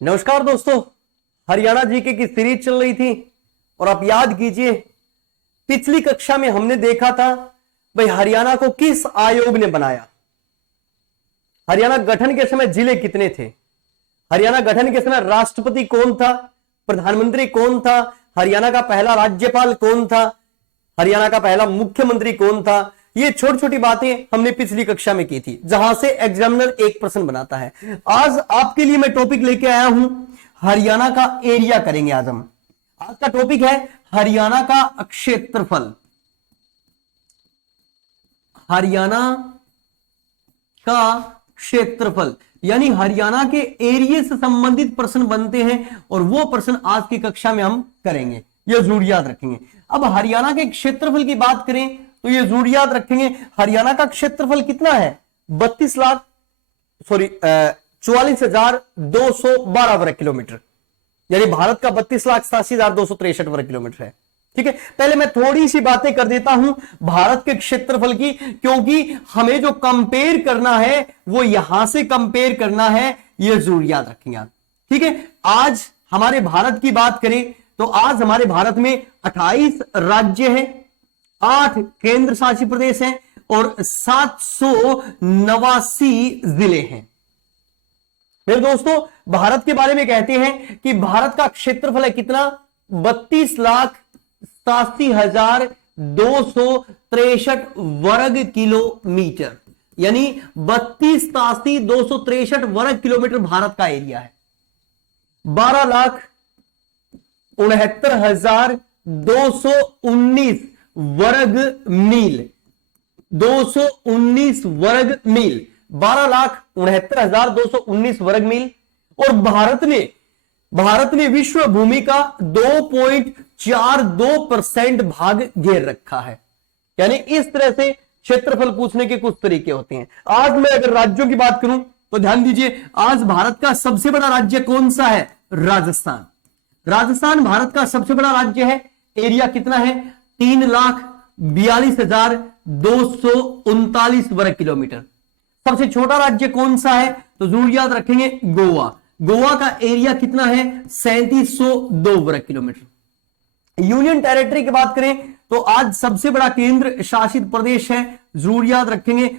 नमस्कार दोस्तों, हरियाणा जीके की सीरीज चल रही थी और आप याद कीजिए पिछली कक्षा में हमने देखा था भाई हरियाणा को किस आयोग ने बनाया। हरियाणा गठन के समय जिले कितने थे, हरियाणा गठन के समय राष्ट्रपति कौन था, प्रधानमंत्री कौन था, हरियाणा का पहला राज्यपाल कौन था, हरियाणा का पहला मुख्यमंत्री कौन था। ये छोटी छोटी बातें हमने पिछली कक्षा में की थी जहां से एग्जामिनर एक प्रश्न बनाता है। आज आपके लिए मैं टॉपिक लेके आया हूं, हरियाणा का एरिया करेंगे। आज का टॉपिक है हरियाणा का क्षेत्रफल। हरियाणा का क्षेत्रफल यानी हरियाणा के एरिया से संबंधित प्रश्न बनते हैं और वो प्रश्न आज की कक्षा में हम करेंगे, ये जरूर याद रखेंगे। अब हरियाणा के क्षेत्रफल की बात करें तो ये जरूर याद रखेंगे, हरियाणा का क्षेत्रफल कितना है 44,212 वर्ग किलोमीटर, यानी भारत का 32,87,263 वर्ग किलोमीटर है। ठीक है, पहले मैं थोड़ी सी बातें कर देता हूं भारत के क्षेत्रफल की, क्योंकि हमें जो कंपेयर करना है वो यहां से कंपेयर करना है, ये जरूर याद रखेंगे आप। ठीक है, आज हमारे भारत की बात करें तो आज हमारे भारत में 28 राज्य हैं, 8 केंद्र शासित प्रदेश हैं और 789 जिले हैं। मेरे दोस्तों, भारत के बारे में कहते हैं कि भारत का क्षेत्रफल है कितना 32,87,263 वर्ग किलोमीटर, यानी 32,87,263 वर्ग किलोमीटर भारत का एरिया है। 12,69,219 वर्ग मील, 219 वर्ग मील, 12,69,219 वर्ग मील। और भारत ने विश्व भूमि का 2.42% भाग घेर रखा है। यानी इस तरह से क्षेत्रफल पूछने के कुछ तरीके होते हैं। आज मैं अगर राज्यों की बात करूं तो ध्यान दीजिए, आज भारत का सबसे बड़ा राज्य कौन सा है, राजस्थान। राजस्थान भारत का सबसे बड़ा राज्य है। एरिया कितना है 3,42,239 वर्ग किलोमीटर। सबसे छोटा राज्य कौन सा है तो जरूर याद रखेंगे गोवा। गोवा का एरिया कितना है 3702 वर्ग किलोमीटर। यूनियन टेरिटरी की बात करें तो आज सबसे बड़ा केंद्र शासित प्रदेश है, जरूर याद रखेंगे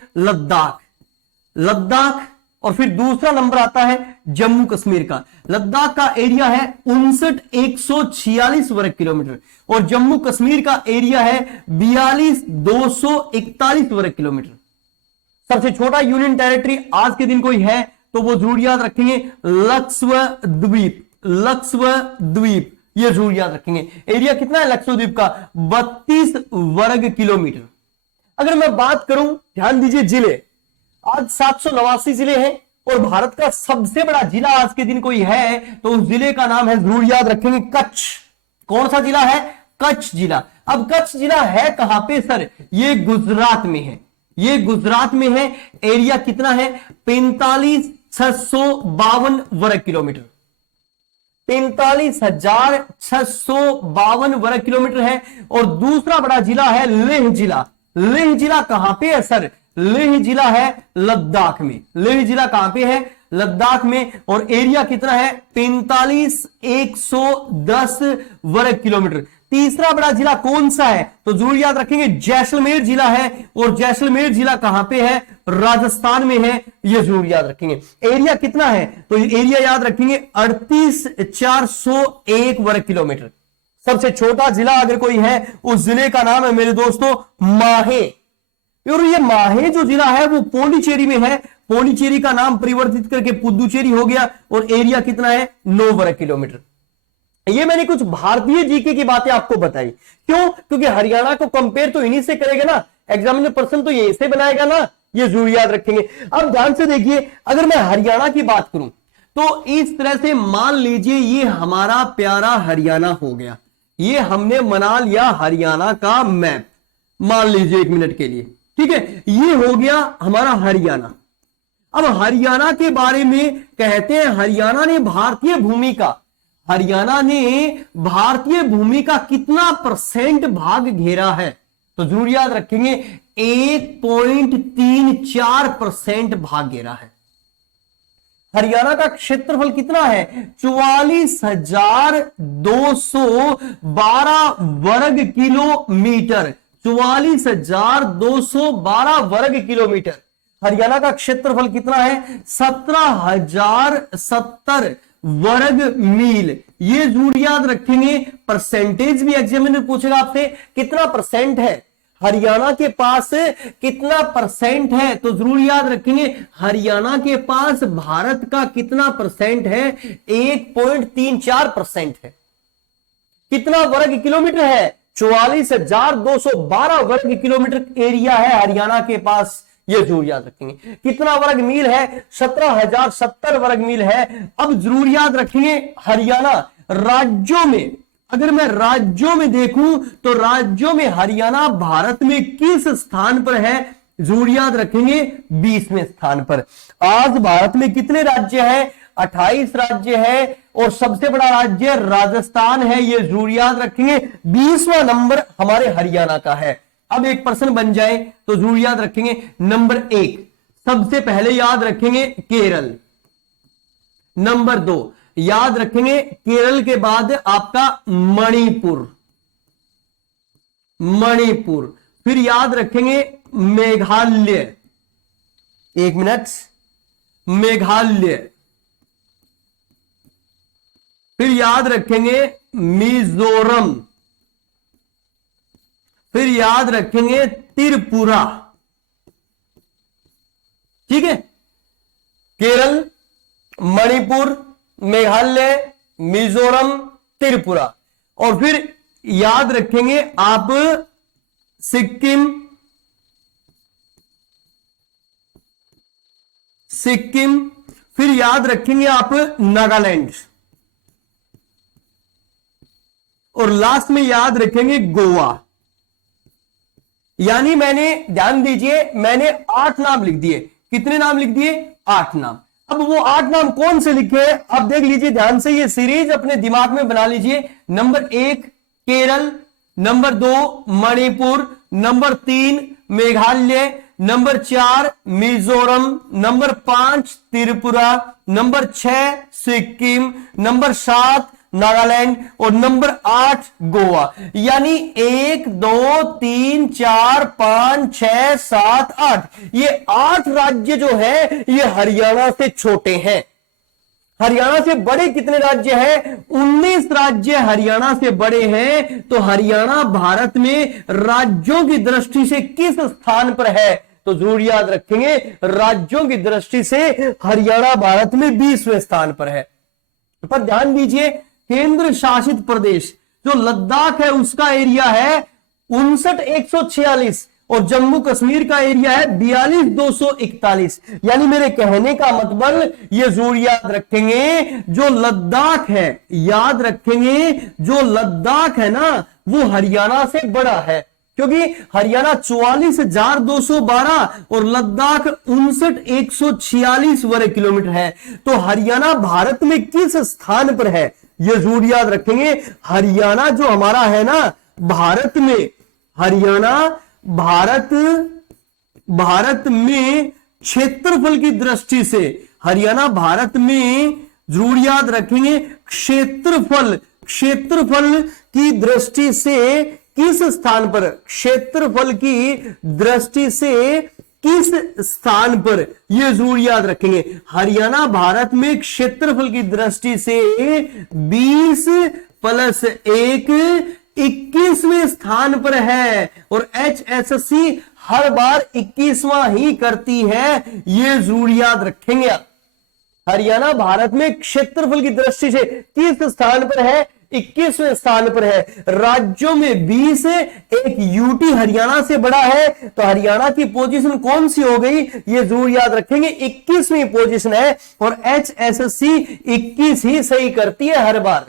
लद्दाख। और फिर दूसरा नंबर आता है जम्मू कश्मीर का। लद्दाख का एरिया है 59,146 वर्ग किलोमीटर और जम्मू कश्मीर का एरिया है 42,241 वर्ग किलोमीटर। सबसे छोटा यूनियन टेरिटरी आज के दिन कोई है तो वो जरूर याद रखेंगे लक्षद्वीप, ये जरूर याद रखेंगे। एरिया कितना है लक्षद्वीप का 32 वर्ग किलोमीटर। अगर मैं बात करूं, ध्यान दीजिए जिले, आज 789 जिले हैं और भारत का सबसे बड़ा जिला आज के दिन कोई है तो उस जिले का नाम है, जरूर याद रखेंगे, कच्छ। कौन सा जिला है, कच्छ जिला। अब कच्छ जिला है कहां पे सर, ये गुजरात में है, ये गुजरात में है। एरिया कितना है 45,652 वर्ग किलोमीटर, 45,652 वर्ग किलोमीटर है। और दूसरा बड़ा जिला है लेह जिला। लेह जिला कहां पे है सर, लेह जिला है लद्दाख में। लेह जिला कहां पे है, लद्दाख में। और एरिया कितना है 45,110 वर्ग किलोमीटर। तीसरा बड़ा जिला कौन सा है तो जरूर याद रखेंगे जैसलमेर जिला है। और जैसलमेर जिला कहां पे है, राजस्थान में है, यह जरूर याद रखेंगे। एरिया कितना है तो एरिया याद रखेंगे 38,401 वर्ग किलोमीटर। सबसे छोटा जिला अगर कोई है उस जिले का नाम है मेरे दोस्तों माहे। और ये माहे जो जिला है वो पौंडीचेरी में है। पौंडीचेरी का नाम परिवर्तित करके पुदुचेरी हो गया और एरिया कितना है 9 वर्ग किलोमीटर। ये मैंने कुछ भारतीय जीके की बातें आपको बताई, क्यों, क्योंकि हरियाणा को कंपेयर तो इन्हीं से करेगा ना, एग्जामिनर पर्सन तो यहीं से बनाएगा ना, ये जरूर याद रखेंगे। अब ध्यान से देखिए, अगर मैं हरियाणा की बात करूं तो इस तरह से मान लीजिए ये हमारा प्यारा हरियाणा हो गया। ये हमने बना लिया हरियाणा का मैप, मान लीजिए 1 मिनट के लिए, ठीक है, ये हो गया हमारा हरियाणा। अब हरियाणा के बारे में कहते हैं हरियाणा ने भारतीय भूमि का कितना % भाग घेरा है तो जरूर याद रखेंगे 1.34% भाग घेरा है। हरियाणा का क्षेत्रफल कितना है? 44,212 वर्ग किलोमीटर। 44,212 वर्ग किलोमीटर। हरियाणा का क्षेत्रफल कितना है? 17,070 वर्ग मील। ये जरूर याद रखेंगे। परसेंटेज भी एग्जामिनर पूछेगा आपसे, कितना परसेंट है हरियाणा के पास, कितना परसेंट है? तो जरूर याद रखेंगे हरियाणा के पास भारत का कितना परसेंट है? 1.34% है। कितना वर्ग किलोमीटर है? 44,212 वर्ग किलोमीटर एरिया है हरियाणा के पास। ये जरूर याद रखेंगे। कितना वर्ग मील है? 17,070 वर्ग मील है। अब जरूर याद रखेंगे हरियाणा राज्यों में, अगर मैं राज्यों में देखूं तो राज्यों में हरियाणा भारत में किस स्थान पर है? जरूर याद रखेंगे 20वें स्थान पर। आज भारत में कितने राज्य हैं? 28 राज्य है और सबसे बड़ा राज्य राजस्थान है। ये जरूर याद रखेंगे। 20वां नंबर हमारे हरियाणा का है। अब एक प्रश्न बन जाए तो जरूर याद रखेंगे। नंबर 1 सबसे पहले याद रखेंगे केरल। नंबर 2 याद रखेंगे केरल के बाद आपका मणिपुर। मणिपुर। फिर याद रखेंगे मेघालय। एक मिनट, मेघालय। फिर याद रखेंगे मिजोरम। फिर याद रखेंगे त्रिपुरा। ठीक है, केरल, मणिपुर, मेघालय, मिजोरम, त्रिपुरा। और फिर याद रखेंगे आप सिक्किम, सिक्किम। फिर याद रखेंगे आप नागालैंड और लास्ट में याद रखेंगे गोवा। यानी मैंने, ध्यान दीजिए, मैंने 8 नाम लिख दिए। कितने नाम लिख दिए? 8 नाम। अब वो 8 नाम कौन से लिखे? अब देख लीजिए ध्यान से, ये सीरीज अपने दिमाग में बना लीजिए। Number 1 Kerala, number 2 Manipur, number 3 Meghalaya, number 4 Mizoram, number 5 Tripura, number 6 Sikkim, number 7 Nagaland और नंबर 8 गोवा। यानी 1 2 3 4 5 6 7 8, ये 8 राज्य जो है ये हरियाणा से छोटे हैं। हरियाणा से बड़े कितने राज्य हैं? 19 राज्य हरियाणा से बड़े हैं। तो हरियाणा भारत में राज्यों की दृष्टि से किस स्थान पर है? तो जरूर याद रखेंगे राज्यों की दृष्टि से हरियाणा भारत में 20वें स्थान पर है। पर ध्यान दीजिए, केंद्र शासित प्रदेश जो लद्दाख है उसका एरिया है 59,146 और जम्मू कश्मीर का एरिया है 42,241। यानी मेरे कहने का मतलब, ये जरूर याद रखेंगे, जो लद्दाख है, याद रखेंगे जो लद्दाख है ना, वो हरियाणा से बड़ा है। क्योंकि हरियाणा 44,212 और लद्दाख 59,146 वर्ग किलोमीटर है। तो हरियाणा भारत में किस स्थान पर है? ये जरूर याद रखेंगे। हरियाणा जो हमारा है ना भारत में, हरियाणा भारत में क्षेत्रफल की दृष्टि से, हरियाणा भारत में जरूर याद रखेंगे क्षेत्रफल की दृष्टि से किस स्थान पर? क्षेत्रफल की दृष्टि से किस स्थान पर? यह जरूर याद रखेंगे। हरियाणा भारत में क्षेत्रफल की दृष्टि से 20 + 1 21वें स्थान पर है और HSSC हर बार 21वां ही करती है। यह जरूर याद रखेंगे। हरियाणा भारत में क्षेत्रफल की दृष्टि से किस स्थान पर है? 21वें स्थान पर है। राज्यों में 20, एक यूटी हरियाणा से बड़ा है। तो हरियाणा की पोजीशन कौन सी हो गई? ये जरूर याद रखेंगे 21वीं पोजीशन है और HSSC 21 ही सही करती है हर बार।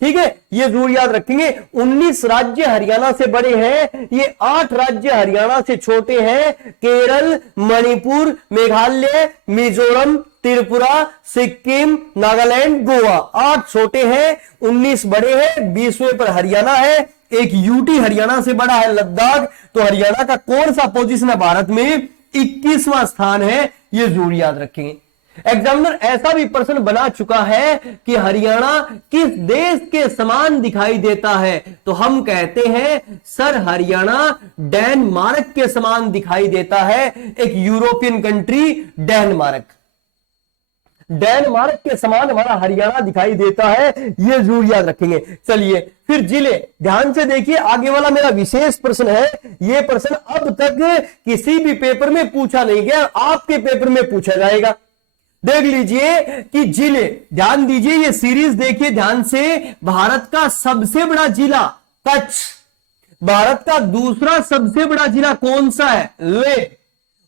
ठीक है, ये जरूर याद रखेंगे। 19 राज्य हरियाणा से बड़े हैं, ये 8 राज्य हरियाणा से छोटे हैं। केरल, मणिपुर, मेघालय, मिजोरम, त्रिपुरा, सिक्किम, नागालैंड, गोवा, 8 छोटे हैं, 19 बड़े हैं, 20वें पर हरियाणा है। एक यूटी हरियाणा से बड़ा है लद्दाख। तो हरियाणा का कौन सा पोजीशन है भारत में? 21वां स्थान है। ये जरूर याद रखेंगे। एग्जामिनर ऐसा भी प्रश्न बना चुका है कि हरियाणा किस देश के समान दिखाई देता है, तो हम कहते हैं सर हरियाणा डेनमार्क के समान दिखाई देता है, एक यूरोपियन कंट्री डेनमार्क। डेनमार्क के समान हमारा हरियाणा दिखाई देता है, ये जरूर याद रखेंगे। चलिए फिर जिले, ध्यान से देखिए, आगे वाला मेरा विशेष प्रश्न है। ये प्रश्न अब तक किसी भी पेपर में पूछा नहीं गया, आपके पेपर में पूछा जाएगा। देख लीजिए कि जिले, ध्यान दीजिए, ये सीरीज देखिए ध्यान से। भारत का सबसे बड़ा जिला कच्छ, भारत का दूसरा सबसे बड़ा जिला कौन सा है, लेह,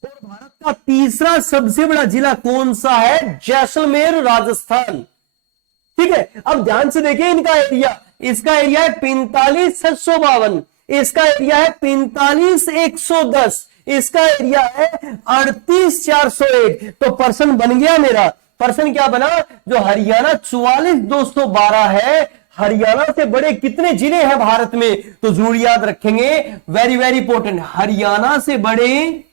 और भारत का तीसरा सबसे बड़ा जिला कौन सा है, जैसलमेर, राजस्थान। ठीक है, अब ध्यान से देखिए इनका एरिया, इसका एरिया है 45,752, इसका एरिया है 45,110, इसका एरिया है 38,401। तो पर्सन बन गया मेरा, पर्सन क्या बना, जो हरियाणा 44,212 है। हरियाणा से बड़े कितने जिले हैं भारत में, तो जरूर याद रखेंगे, वेरी वेरी इंपॉर्टेंट, हरियाणा से बड़े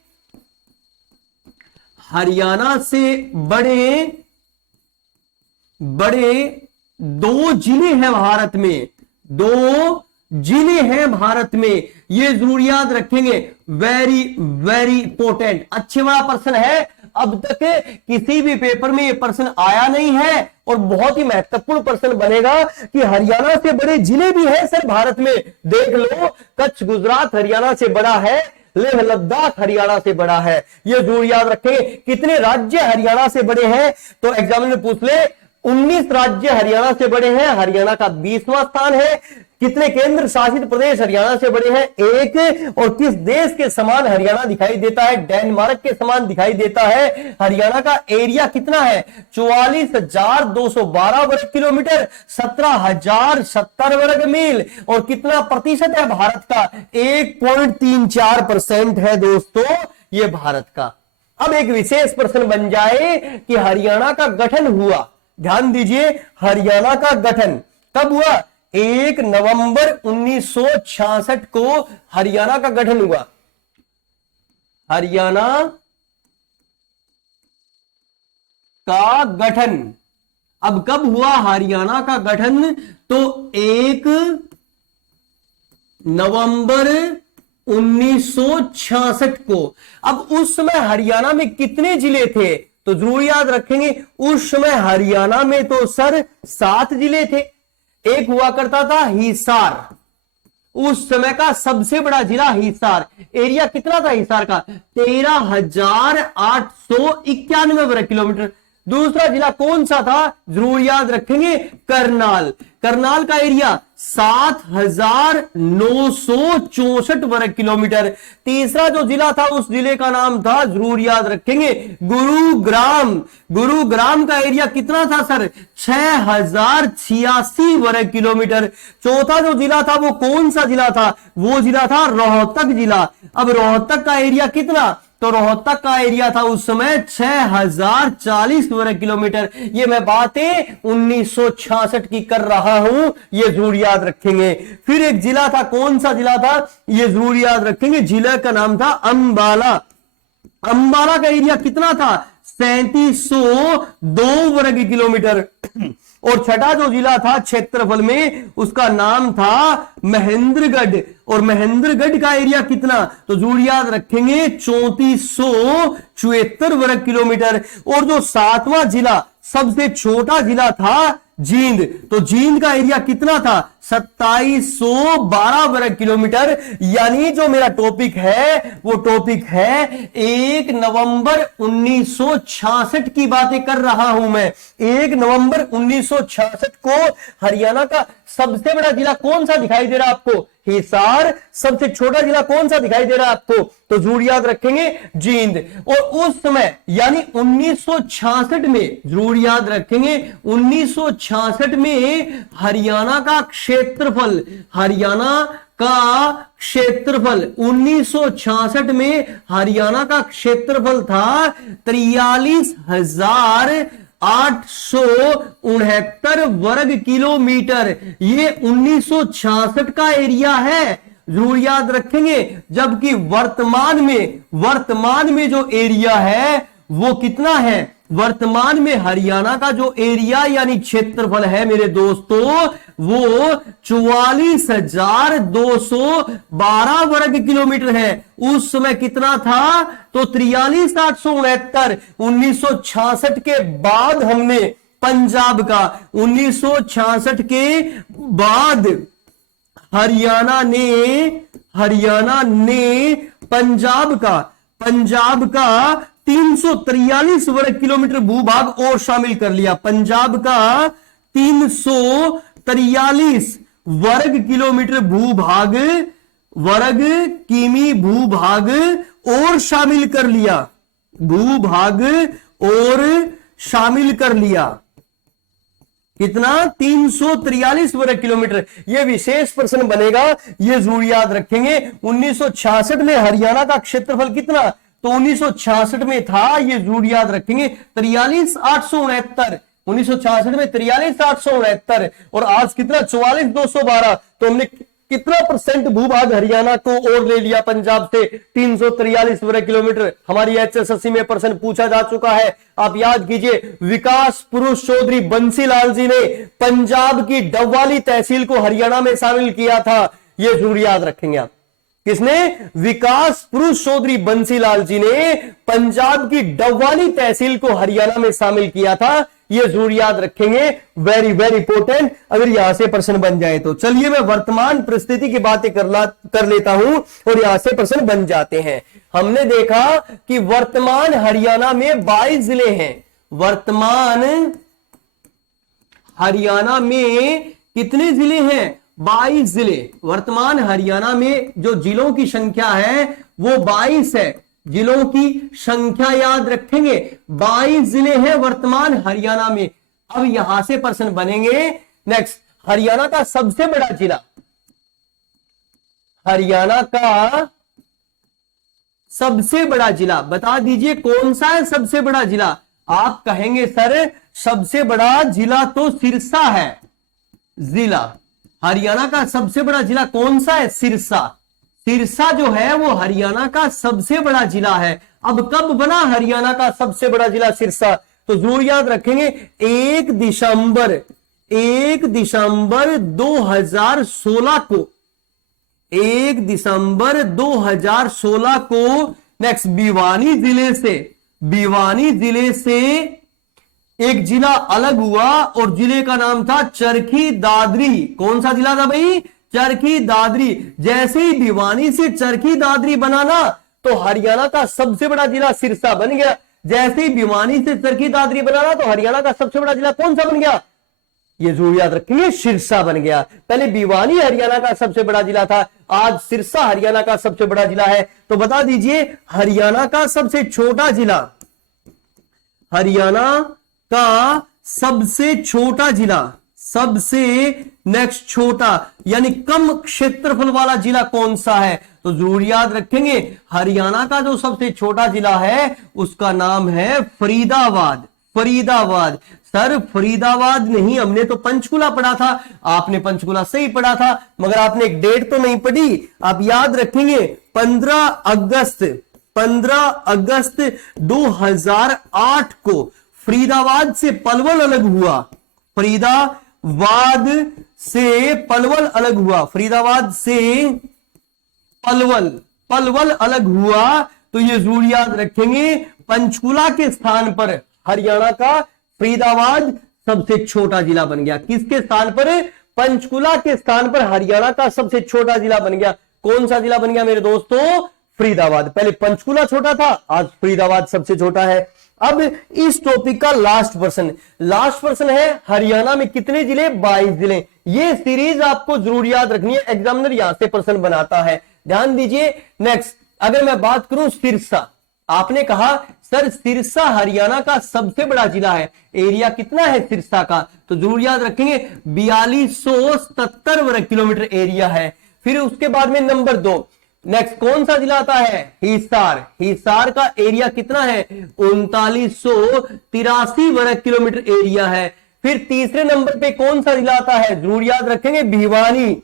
दो जिले हैं भारत में, दो जिले हैं भारत में, ये जरूर याद रखेंगे, वेरी वेरी इंपॉर्टेंट। अच्छे वाला प्रश्न है, अब तक किसी भी पेपर में ये प्रश्न आया नहीं है और बहुत ही महत्वपूर्ण प्रश्न बनेगा कि हरियाणा से बड़े जिले भी हैं सर भारत में। देख लो, कच्छ गुजरात हरियाणा से बड़ा है, लेह लद्दाख हरियाणा से बड़ा है, ये जरूर याद रखेंगे। कितने राज्य हरियाणा से बड़े हैं, तो एग्जाम में पूछ ले, 19 राज्य हरियाणा से बड़े हैं, हरियाणा का 20वां स्थान है। कितने केंद्र शासित प्रदेश हरियाणा से बड़े हैं, 1। और किस देश के समान हरियाणा दिखाई देता है, डेनमार्क के समान दिखाई देता है। हरियाणा का एरिया कितना है, 44,212 वर्ग किलोमीटर, 17,070 वर्ग मील, और कितना प्रतिशत है भारत का, 1.34% है दोस्तों, ये भारत का। अब एक विशेष प्रश्न बन जाए कि हरियाणा का गठन हुआ, ध्यान दीजिए, हरियाणा का गठन कब हुआ, 1 नवंबर 1966 को हरियाणा का गठन हुआ। हरियाणा का गठन अब कब हुआ, हरियाणा का गठन, तो 1 नवंबर 1966 को। अब उस समय हरियाणा में कितने जिले थे, तो जरूर याद रखेंगे, उस समय हरियाणा में तो सर 7 जिले थे। एक हुआ करता था हिसार, उस समय का सबसे बड़ा जिला हिसार, एरिया कितना था हिसार का, 13,891 वर्ग किलोमीटर। दूसरा जिला कौन सा था, जरूर याद रखेंगे, करनाल, करनाल का एरिया 7,964 वर्ग किलोमीटर। तीसरा जो जिला था, उस जिले का नाम था, जरूर याद रखेंगे, गुरुग्राम। गुरुग्राम का एरिया कितना था सर, 6,086 वर्ग किलोमीटर। चौथा जो जिला था वो कौन सा जिला था, वो जिला था रोहतक जिला। अब रोहतक का एरिया कितना, तो रोहतक का एरिया था उस समय 6,040 वर्ग किलोमीटर। ये मैं बातें 1966 की कर रहा हूं, ये जरूर याद रखेंगे। फिर एक जिला था, कौन सा जिला था, ये जरूर याद रखेंगे, जिला का नाम था अंबाला। अंबाला का एरिया कितना था, 3,702 वर्ग किलोमीटर। और छठा जो जिला था क्षेत्रफल में, उसका नाम था महेंद्रगढ़, और महेंद्रगढ़ का एरिया कितना, तो जरूर याद रखेंगे 3,474 वर्ग किलोमीटर। और जो 7वां जिला, सबसे छोटा जिला था जींद, तो जींद का एरिया कितना था, 2,712 वर्ग किलोमीटर। यानी जो मेरा टॉपिक है वो टॉपिक है 1 नवंबर 1966 की बातें कर रहा हूं मैं। 1 नवंबर 1966 को हरियाणा का सबसे बड़ा जिला कौन सा दिखाई दे रहा है आपको, हिसार। सबसे छोटा जिला कौन सा दिखाई दे रहा है आपको, तो जरूर याद रखेंगे जींद। और उस समय यानी 1966 में, जरूर याद रखेंगे, 1966 में हरियाणा का क्षेत्रफल, हरियाणा का क्षेत्रफल 1966 में हरियाणा का क्षेत्रफल था 43,869 वर्ग किलोमीटर। ये 1966 का एरिया है, जरूर याद रखेंगे। जबकि वर्तमान में जो एरिया है वो कितना है? वर्तमान में हरियाणा का जो एरिया यानी क्षेत्रफल है मेरे दोस्तों, वो 44,212 वर्ग किलोमीटर है। उस समय कितना था? तो 43,869। 1966 के बाद हमने पंजाब का, 1966 के बाद हरियाणा ने पंजाब का 343 वर्ग किलोमीटर भूभाग और शामिल कर लिया। पंजाब का 343 वर्ग किलोमीटर वर्ग किमी भूभाग और शामिल कर लिया। कितना? 343 वर्ग किलोमीटर। यह विशेष प्रश्न बनेगा, यह जरूर याद रखेंगे। 1966 में हरियाणा का क्षेत्रफल कितना? तो 1966 में था, ये जरूर याद रखेंगे, 43,869। 1966 में 43,869 और आज कितना? 44,212। तो हमने कितना परसेंट भूभाग हरियाणा को और ले लिया पंजाब से? 343 वर्ग किलोमीटर। हमारी HSSC में प्रश्न पूछा जा चुका है, आप याद कीजिए। विकास पुरुष चौधरी बंसीलाल जी ने पंजाब की डबवाली तहसील को हरियाणा में शामिल किया था, यह जरूर याद रखेंगे आप। किसने? विकास पुरुष चौधरी बंसीलाल जी ने पंजाब की डबवाली तहसील को हरियाणा में शामिल किया था, यह जरूर याद रखेंगे। वेरी वेरी इंपोर्टेंट, अगर यहां से प्रश्न बन जाए तो। चलिए मैं वर्तमान परिस्थिति की बातें कर लेता हूं और यहां से प्रश्न बन जाते हैं। हमने देखा कि वर्तमान हरियाणा में 22 जिले हैं। वर्तमान हरियाणा में कितने जिले हैं? 22 जिले। वर्तमान हरियाणा में जो जिलों की संख्या है वो 22 है। जिलों की संख्या याद रखेंगे, 22 जिले हैं वर्तमान हरियाणा में। अब यहां से प्रश्न बनेंगे। नेक्स्ट, हरियाणा का सबसे बड़ा जिला, हरियाणा का सबसे बड़ा जिला बता दीजिए कौन सा है? सबसे बड़ा जिला। आप कहेंगे सर सबसे बड़ा जिला तो सिरसा है। जिला हरियाणा का सबसे बड़ा जिला कौन सा है? सिरसा। सिरसा जो है वो हरियाणा का सबसे बड़ा जिला है। अब कब बना हरियाणा का सबसे बड़ा जिला सिरसा? तो जरूर याद रखेंगे, 1 दिसंबर 2016 को, 1 दिसंबर 2016 को नेक्स्ट भिवानी जिले से एक जिला अलग हुआ और जिले का नाम था चरखी दादरी। कौन सा जिला था भाई? चरखी दादरी। जैसे ही भिवानी से चरखी दादरी बनाना तो हरियाणा का सबसे बड़ा जिला सिरसा बन गया। जैसे ही भिवानी से चरखी दादरी बनाना तो हरियाणा का सबसे बड़ा जिला कौन सा बन गया? ये जरूर याद रखेंगे, सिरसा बन गया। पहले भिवानी हरियाणा का सबसे बड़ा जिला था, आज सिरसा हरियाणा का सबसे बड़ा जिला है। तो बता दीजिए हरियाणा का सबसे छोटा जिला, हरियाणा का सबसे छोटा जिला, सबसे नेक्स्ट छोटा यानी कम क्षेत्रफल वाला जिला कौन सा है? तो जरूर याद रखेंगे हरियाणा का जो सबसे छोटा जिला है उसका नाम है फरीदाबाद। फरीदाबाद। सर फरीदाबाद नहीं, हमने तो पंचकुला पढ़ा था। आपने पंचकुला सही पढ़ा था मगर आपने एक डेट तो नहीं पढ़ी। आप याद रखेंगे 15 अगस्त 2008 को फरीदाबाद से पलवल अलग हुआ। फरीदाबाद से पलवल अलग हुआ। फरीदाबाद से पलवल अलग हुआ। तो ये जरूर याद रखेंगे पंचकुला के स्थान पर हरियाणा का फरीदाबाद सबसे छोटा जिला बन गया। किसके स्थान पर? पंचकुला के स्थान पर हरियाणा का सबसे छोटा जिला बन गया। कौन सा जिला बन गया मेरे दोस्तों? फरीदाबाद। पहले पंचकुला छोटा था, आज फरीदाबाद सबसे छोटा है। अब इस टॉपिक का लास्ट प्रश्न है हरियाणा में कितने जिले? 22 जिले। ये सीरीज आपको जरूर याद रखनी है, एग्जामिनर यहां से प्रश्न बनाता है, ध्यान दीजिए। नेक्स्ट, अगर मैं बात करूं सिरसा, आपने कहा सर सिरसा हरियाणा का सबसे बड़ा जिला है, एरिया कितना है सिरसा का? तो जरूर याद रखेंगे 4277 वर्ग किलोमीटर एरिया है। फिर उसके बाद में नंबर 2, नेक्स्ट कौन सा जिला आता है? हिसार। हिसार का एरिया कितना है? 3983 वर्ग किलोमीटर एरिया है। फिर तीसरे नंबर पे कौन सा जिला आता है? जरूर याद रखेंगे भिवानी।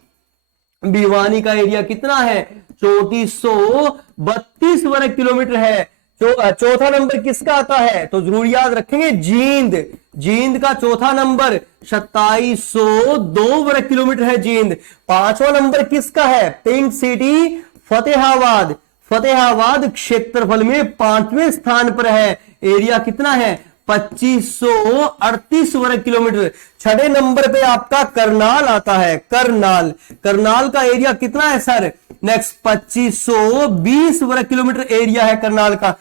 भिवानी का एरिया कितना है? 3432 वर्ग किलोमीटर है। चौथा नंबर किसका आता है? तो जरूर याद रखेंगे जींद। जींद का चौथा नंबर 2702 वर्ग किलोमीटर है जींद। पांचवा नंबर किसका है? Pink city Fatehabad. फतेहाबाद क्षेत्रफल में पांचवें स्थान पर है। एरिया कितना है? 2538 वर्ग किलोमीटर। छठे नंबर पे आपका करनाल आता है। करनाल, करनाल का एरिया कितना है सर? नेक्स्ट 2520 वर्ग किलोमीटर एरिया है करनाल का।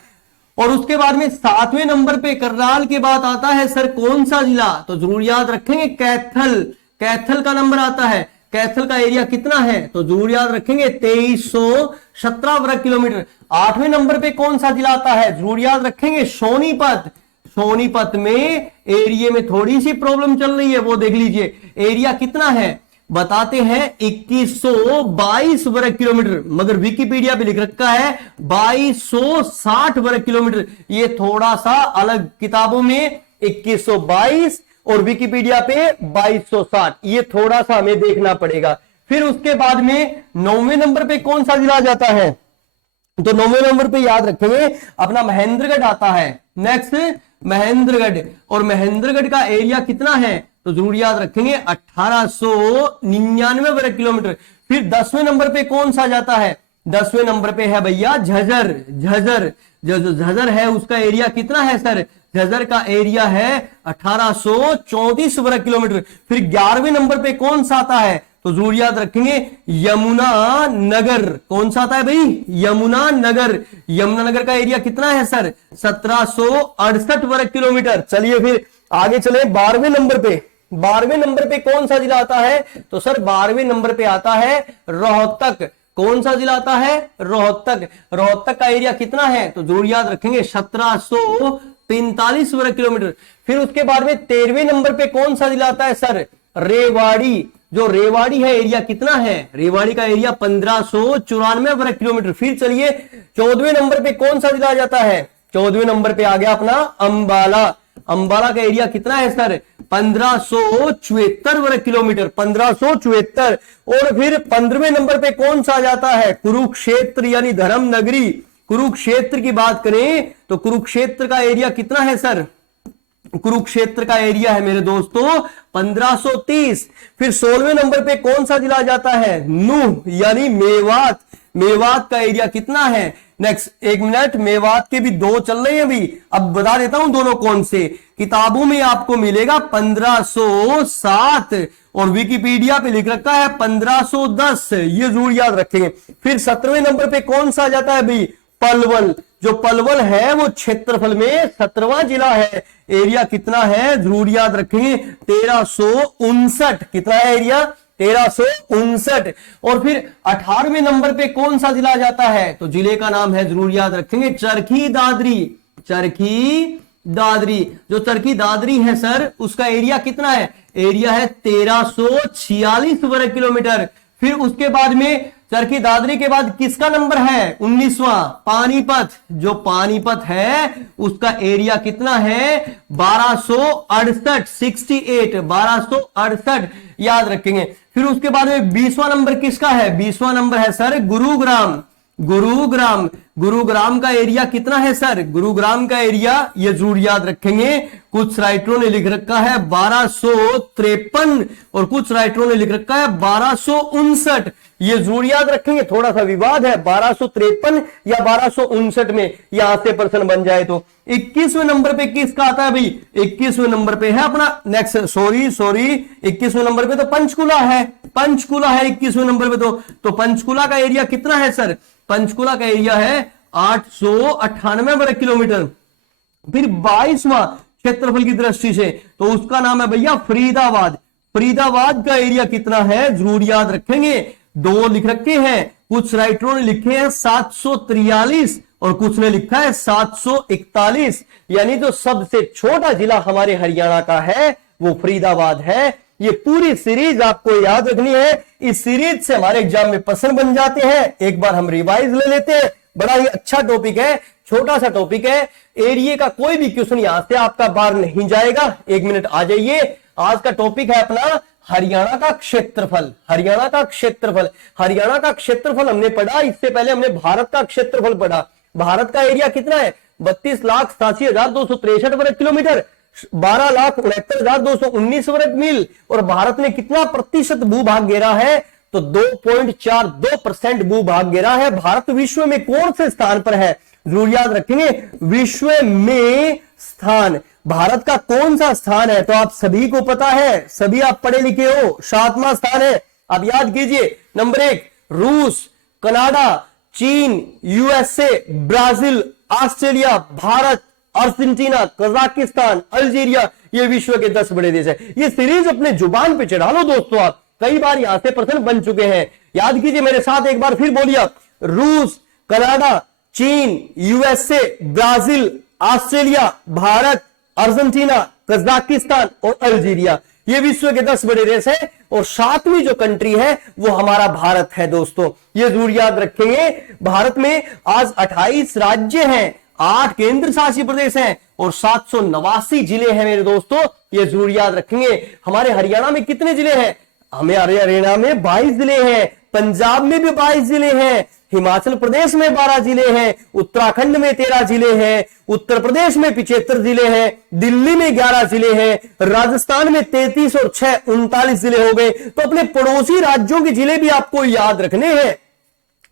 और उसके बाद में सातवें नंबर पे करनाल के बाद आता है सर कौन सा जिला? तो जरूर याद रखेंगे कैथल। कैथल का नंबर आता है। कैथल का एरिया कितना है? तो जरूर याद रखेंगे 2317 वर्ग किलोमीटर। आठवें नंबर पे कौन सा जिला आता है? जरूर याद रखेंगे सोनीपत। सोनीपत में एरिया में थोड़ी सी प्रॉब्लम चल रही है, वो देख लीजिए। एरिया कितना है बताते हैं? 2122 वर्ग किलोमीटर, मगर विकिपीडिया पे लिख रखा है 2260 वर्ग किलोमीटर। ये थोड़ा सा अलग, किताबों में 2122 और विकिपीडिया पे 2260, ये थोड़ा सा हमें देखना पड़ेगा। फिर उसके बाद में 9वें नंबर पे कौन सा जिला जाता है? तो 9वें नंबर पे याद रखेंगे अपना महेंद्रगढ़ आता है। नेक्स्ट महेंद्रगढ़, और महेंद्रगढ़ का एरिया कितना है? तो जरूर याद रखेंगे 1899 वर्ग किलोमीटर। फिर 10वें नंबर पे कौन सा जाता है? 10वें नंबर पे है भैया झज्जर। झज्जर, जो झज्जर है उसका एरिया कितना है सर? झज्जर का एरिया है 1834 वर्ग किलोमीटर। फिर 11वें नंबर पे कौन सा आता है? तो जरूर याद रखेंगे यमुना नगर। कौन सा आता है भाई? यमुना नगर। यमुना नगर का एरिया कितना है सर? 1768 वर्ग किलोमीटर। चलिए फिर आगे चले 12वें नंबर पे। 12वें नंबर पे कौन सा जिला आता है? तो सर 12वें नंबर पे आता है रोहतक। कौन सा जिला आता है? रोहतक। रोहतक का एरिया कितना है? तो जरूर याद रखेंगे 1745 वर्ग किलोमीटर। फिर उसके बाद में 13वें नंबर पे कौन सा जिला आता है सर? रेवाड़ी। जो रेवाड़ी है एरिया कितना है? रेवाड़ी का एरिया 1594 वर्ग किलोमीटर। फिर चलिए 14वें नंबर पे कौन सा जिला जाता है? 14वें नंबर पे आ गया अपना अंबाला। अंबाला का एरिया कितना है सर? 1574 वर्ग किलोमीटर। 1574। और फिर 15वें नंबर पे कौन सा जाता है? कुरुक्षेत्र यानी धर्म नगरी। कुरुक्षेत्र की बात करें तो कुरुक्षेत्र का एरिया कितना है सर? कुरुक्षेत्र का एरिया है मेरे दोस्तों 1530। फिर 16वें नंबर पे कौन सा जिला जाता है? नूह यानी मेवात। मेवात का एरिया कितना है? नेक्स्ट, एक मिनट, मेवात के भी दो चल रहे हैं अभी, अब बता देता हूं दोनों कौन से। किताबों में आपको मिलेगा 1507 और विकिपीडिया पे लिख रखा है 1510, ये जरूर याद रखेंगे। फिर 17वें नंबर पे कौन सा जाता है भाई? पलवल। जो पलवल है वो क्षेत्रफल में 17वां जिला है। एरिया कितना है? जरूर याद रखेंगे 1359। कितना है एरिया? 1359। और फिर 18वें नंबर पे कौन सा जिला जाता है? तो जिले का नाम है, जरूर याद रखेंगे, चरखी दादरी। चरखी दादरी। जो चरखी दादरी है सर उसका एरिया कितना है? एरिया है 1346 वर्ग किलोमीटर। फिर उसके बाद में चरखी दादरी के बाद किसका नंबर है? 19वां, पानीपत। जो पानीपत है उसका एरिया कितना है? 1268, 68, 1268 याद रखेंगे। फिर उसके बाद में 20वां नंबर किसका है? 20वां नंबर है सर गुरुग्राम। गुरुग्राम। गुरुग्राम का एरिया कितना है सर? गुरुग्राम का एरिया ये जरूर याद रखेंगे, कुछ राइटरों ने लिख रखा है 1253 और कुछ राइटरों ने लिख रखा है 1259, ये जरूर याद रखेंगे। थोड़ा सा विवाद है 1253 या 1259 में, यहां से प्रश्न बन जाए तो। 21वें नंबर पे किसका आता है भाई? 21वें नंबर पे है अपना नेक्स्ट, सॉरी 21वें नंबर पे तो पंचकुला है। पंचकुला है 21वें नंबर पे तो पंचकुला का एरिया कितना है सर? पंचकुला का एरिया है 898 वर्ग किलोमीटर। फिर 22वां क्षेत्रफल की दृष्टि से तो उसका नाम है भैया फरीदाबाद। फरीदाबाद का एरिया कितना है? जरूर याद रखेंगे, दो लिख रखे हैं, कुछ राइटरों ने लिखे हैं 743 और कुछ ने लिखा है 741, यानी जो सबसे छोटा जिला हमारे हरियाणा का है वो फरीदाबाद है। ये पूरी सीरीज आपको याद रखनी है, इस सीरीज से हमारे एग्जाम में प्रश्न बन जाते हैं। एक बार हम रिवाइज ले लेते हैं, बड़ा ही अच्छा टॉपिक है, छोटा सा टॉपिक है। एरिया का कोई भी क्वेश्चन यहां से आपका बाहर नहीं जाएगा। एक मिनट आ जाइए, आज का टॉपिक है अपना हरियाणा का क्षेत्रफल। हरियाणा का क्षेत्रफल, हरियाणा का क्षेत्रफल हमने पढ़ा, इससे पहले हमने भारत का क्षेत्रफल पढ़ा। भारत का एरिया कितना है? 32,87,263 वर्ग किलोमीटर, 12,69,219 वर्ग मील। और भारत ने कितना प्रतिशत भूभाग घेरा है? तो 2.42% भूभाग घेरा है। भारत विश्व में कौन से स्थान पर है? जरूर याद रखेंगे, विश्व में स्थान भारत का कौन सा स्थान है? तो आप सभी को पता है, सभी आप पढ़े लिखे हो, 7वां स्थान है। आप याद कीजिए, नंबर 1 रूस, कनाडा, चीन, USA, Brazil, Australia, Bharat, Argentina, Kazakhstan, Algeria, ये विश्व के 10 बड़े देश है। ये सीरीज अपने जुबान पे चढ़ा लो दोस्तों, आप कई बार यहां से प्रश्न बन चुके हैं। याद कीजिए मेरे साथ एक बार फिर बोलिए आप, रूस, कनाडा, चीन, USA, Brazil, Australia, Bharat, Argentina, Kazakhstan और अल्जीरिया, ये विश्व के 10 बड़े देश है। और 7वीं जो कंट्री है वो हमारा भारत है दोस्तों, ये जरूर याद रखेंगे। भारत में आज 28 राज्य हैं, 8 केंद्र शासित प्रदेश हैं और 789 जिले हैं मेरे दोस्तों, ये जरूर याद रखेंगे। हमारे हरियाणा में कितने जिले हैं? हमें हरियाणा में 22 जिले हैं, पंजाब में भी 22 जिले हैं, हिमाचल प्रदेश में 12 जिले हैं, उत्तराखंड में 13 जिले हैं, उत्तर प्रदेश में 75 जिले हैं, दिल्ली में 11 जिले हैं, राजस्थान में 33 और 6 39 जिले हो गए। तो अपने पड़ोसी राज्यों के जिले भी आपको याद रखने हैं,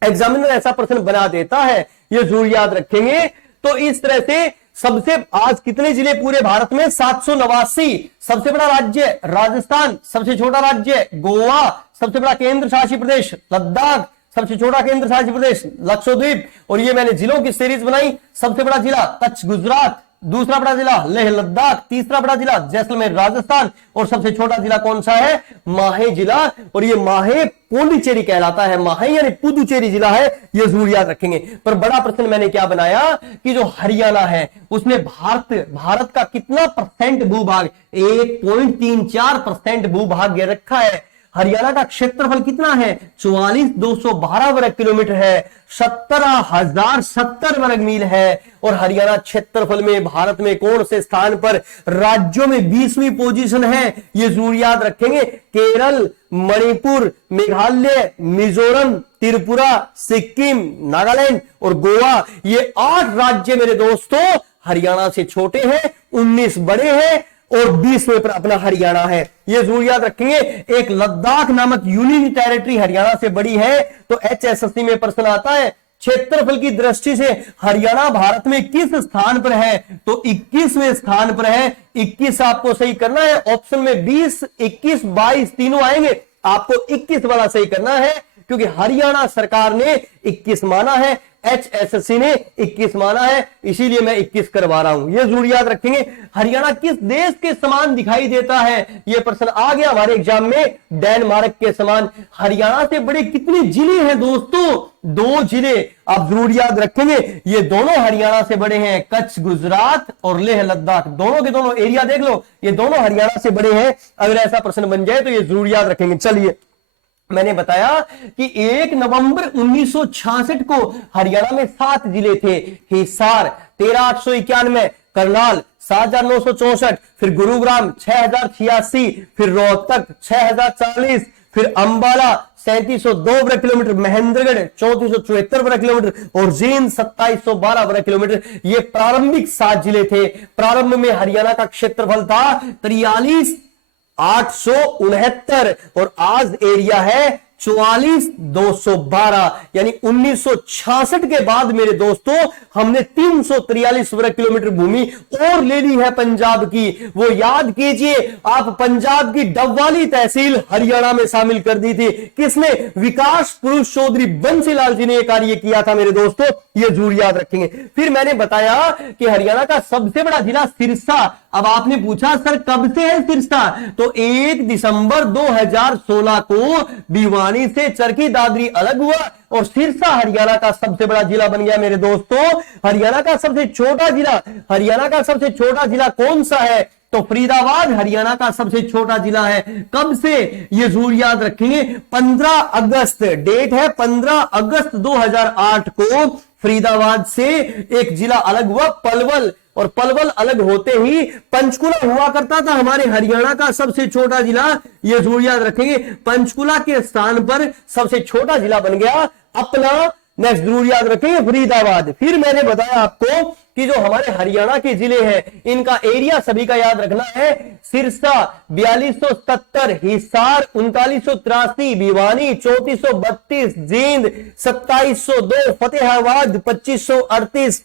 एग्जामिनर ऐसा प्रश्न बना देता है, ये जरूर याद रखेंगे। तो इस तरह से सबसे आज कितने जिले पूरे भारत में? 789। सबसे बड़ा राज्य राजस्थान, सबसे छोटा राज्य गोवा, सबसे बड़ा केंद्र शासित प्रदेश लद्दाख, सबसे छोटा केंद्र शासित प्रदेश लक्षद्वीप। और ये मैंने जिलों की सीरीज बनाई। सबसे बड़ा जिला कच्छ गुजरात, दूसरा बड़ा जिला लेह लद्दाख, तीसरा बड़ा जिला जैसलमेर राजस्थान और सबसे छोटा जिला कौन सा है? माहे जिला। और ये माहे पोंडिचेरी कहलाता है, माहे यानी पुदुचेरी जिला है, ये जरूर याद रखेंगे। पर बड़ा प्रश्न मैंने क्या बनाया कि जो हरियाणा है उसमें भारत का कितना परसेंट भूभाग? 1.34% भूभाग रखा है। हरियाणा का क्षेत्रफल कितना है? 44,212 वर्ग किलोमीटर है, 17,070 वर्ग मील है। और हरियाणा क्षेत्रफल में भारत में कौन से स्थान पर? राज्यों में 20वीं पोजीशन है, ये जरूर याद रखेंगे। केरल, मणिपुर, मेघालय, मिजोरम, त्रिपुरा, सिक्किम, नागालैंड और गोवा, ये 8 राज्य मेरे दोस्तों हरियाणा से छोटे हैं, 19 बड़े हैं और 20वें पर अपना हरियाणा है, ये जरूर याद रखेंगे। एक लद्दाख नामक यूनियन टेरिटरी हरियाणा से बड़ी है। तो HSSC में प्रश्न आता है क्षेत्रफल की दृष्टि से हरियाणा भारत में किस स्थान पर है? तो 21वें स्थान पर है। 21 आपको सही करना है। ऑप्शन में 20, 21, 22 तीनों आएंगे, आपको 21 वाला सही करना है क्योंकि हरियाणा सरकार ने 21 माना है, HSSC ने 21 माना है, इसीलिए मैं 21 करवा रहा हूं, ये जरूर याद रखेंगे। हरियाणा किस देश के समान दिखाई देता है? यह प्रश्न आ गया हमारे एग्जाम में, डेनमार्क के समान। हरियाणा से बड़े कितने जिले हैं दोस्तों? 2 जिले आप जरूर याद रखेंगे। ये दोनों हरियाणा से बड़े हैं, कच्छ गुजरात और लेह लद्दाख, दोनों के दोनों एरिया देख लो, ये दोनों हरियाणा से बड़े हैं। अगर ऐसा प्रश्न बन जाए तो ये जरूर याद रखेंगे। चलिए, मैंने बताया कि 1 नवंबर 1966 को हरियाणा में 7 जिले थे। हिसार 13,891, करनाल 7,964, फिर गुरुग्राम 6,086, फिर रोहतक 6,040, फिर अंबाला 3702 वर्ग किलोमीटर, महेंद्रगढ़ 3474 वर्ग किलोमीटर और जींद 2712 वर्ग किलोमीटर। ये प्रारंभिक 7 जिले थे। प्रारंभ में हरियाणा का क्षेत्रफल था 43,869 और आज एरिया है 44,212, यानी 1966 के बाद मेरे दोस्तों हमने 343 वर्ग किलोमीटर भूमि और ले ली है पंजाब की। वो याद कीजिए, आप पंजाब की डबवाली तहसील हरियाणा में शामिल कर दी थी। किसने? विकास पुरुष चौधरी बंसीलाल जी ने यह कार्य किया था मेरे दोस्तों, ये जरूर याद रखेंगे। फिर मैंने बताया कि हरियाणा का सबसे बड़ा जिला सिरसा। अब आपने पूछा सर कब से है सिरसा? तो 1 दिसंबर 2016 को भिवानी से चरखी दादरी अलग हुआ और सिरसा हरियाणा का सबसे बड़ा जिला बन गया मेरे दोस्तों। हरियाणा का सबसे छोटा जिला कौन सा है? तो फरीदाबाद हरियाणा का सबसे छोटा जिला है। कब से? ये जरूर याद रखेंगे, 15 अगस्त, डेट है 15 अगस्त 2008 को फरीदाबाद से एक जिला अलग हुआ, पलवल। और पलवल अलग होते ही पंचकुला हुआ करता था हमारे हरियाणा का सबसे छोटा जिला, ये जरूर याद रखेंगे। पंचकुला के स्थान पर सबसे छोटा जिला बन गया अपना नेक्स्ट जरूर याद रखेंगे फरीदाबाद। फिर मैंने बताया आपको कि जो हमारे हरियाणा के जिले हैं इनका एरिया सभी का याद रखना है। सिरसा 4270, हिसार 3983, भिवानी 3432, जींद 2702, फतेहाबाद 2538,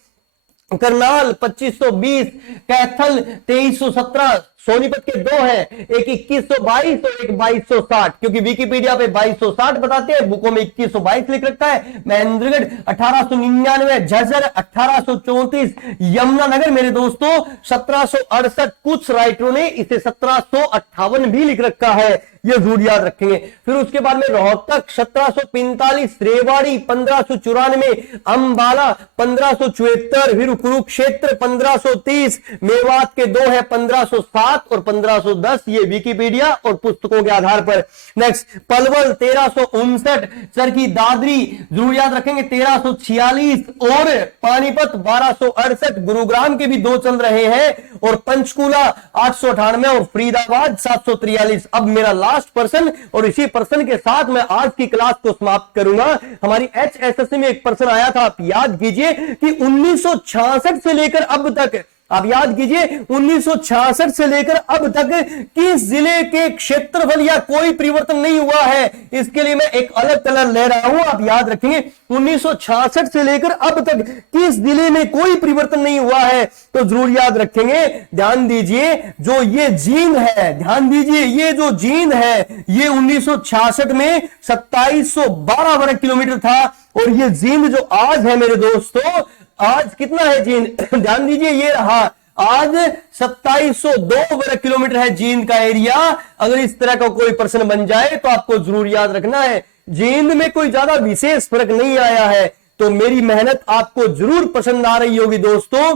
करनाल 2520, कैथल 2317, सोनीपत के दो हैं, एक 2122 और एक 2260, क्योंकि विकिपीडिया पे 2260 बताते हैं, बुकों में 2122 लिख रखा है। महेंद्रगढ़ 1899, झज्जर 1834, यमुनानगर मेरे दोस्तों 1768, कुछ राइटरों ने इसे 1758 भी लिख रखा है, ये जरूर याद रखेंगे। फिर उसके बाद में रोहतक 1745, रेवाड़ी 1594, अंबाला 1574, फिर कुरुक्षेत्र 1530, मेवात के दो है 1507 और 1510, ये विकिपीडिया और पुस्तकों के आधार पर। नेक्स्ट पलवल 1359, चरखी दादरी जरूर याद रखेंगे 1346 और पानीपत 1268, गुरुग्राम के भी दो चल रहे हैं, और पंचकूला 898 और फरीदाबाद 743। अब मेरा लास्ट पर्सन, और इसी पर्सन के साथ मैं आज की क्लास को समाप्त करूंगा। हमारी HSSC में एक पर्सन आया था, आप याद कीजिए कि 1966 से लेकर अब तक, आप याद कीजिए 1966 से लेकर अब तक किस जिले के क्षेत्रफल या कोई परिवर्तन नहीं हुआ है। इसके लिए मैं एक अलग कलर ले रहा हूं, आप याद रखेंगे 1966 से लेकर अब तक किस जिले में कोई परिवर्तन नहीं हुआ है, तो जरूर याद रखेंगे। ध्यान दीजिए जो ये जींद है, ध्यान दीजिए ये जो जींद है ये 1966 में 2712 वर्ग किलोमीटर था, और ये जींद जो आज है मेरे दोस्तों, आज कितना है जींद, ध्यान दीजिए ये रहा, आज 2702 वर्ग किलोमीटर है जींद का एरिया। अगर इस तरह का कोई प्रश्न बन जाए तो आपको जरूर याद रखना है जींद में कोई ज्यादा विशेष फर्क नहीं आया है। तो मेरी मेहनत आपको जरूर पसंद आ रही होगी दोस्तों।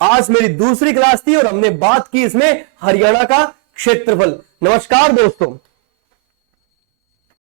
आज मेरी दूसरी क्लास थी और हमने बात की इसमें हरियाणा का क्षेत्रफल। नमस्कार दोस्तों।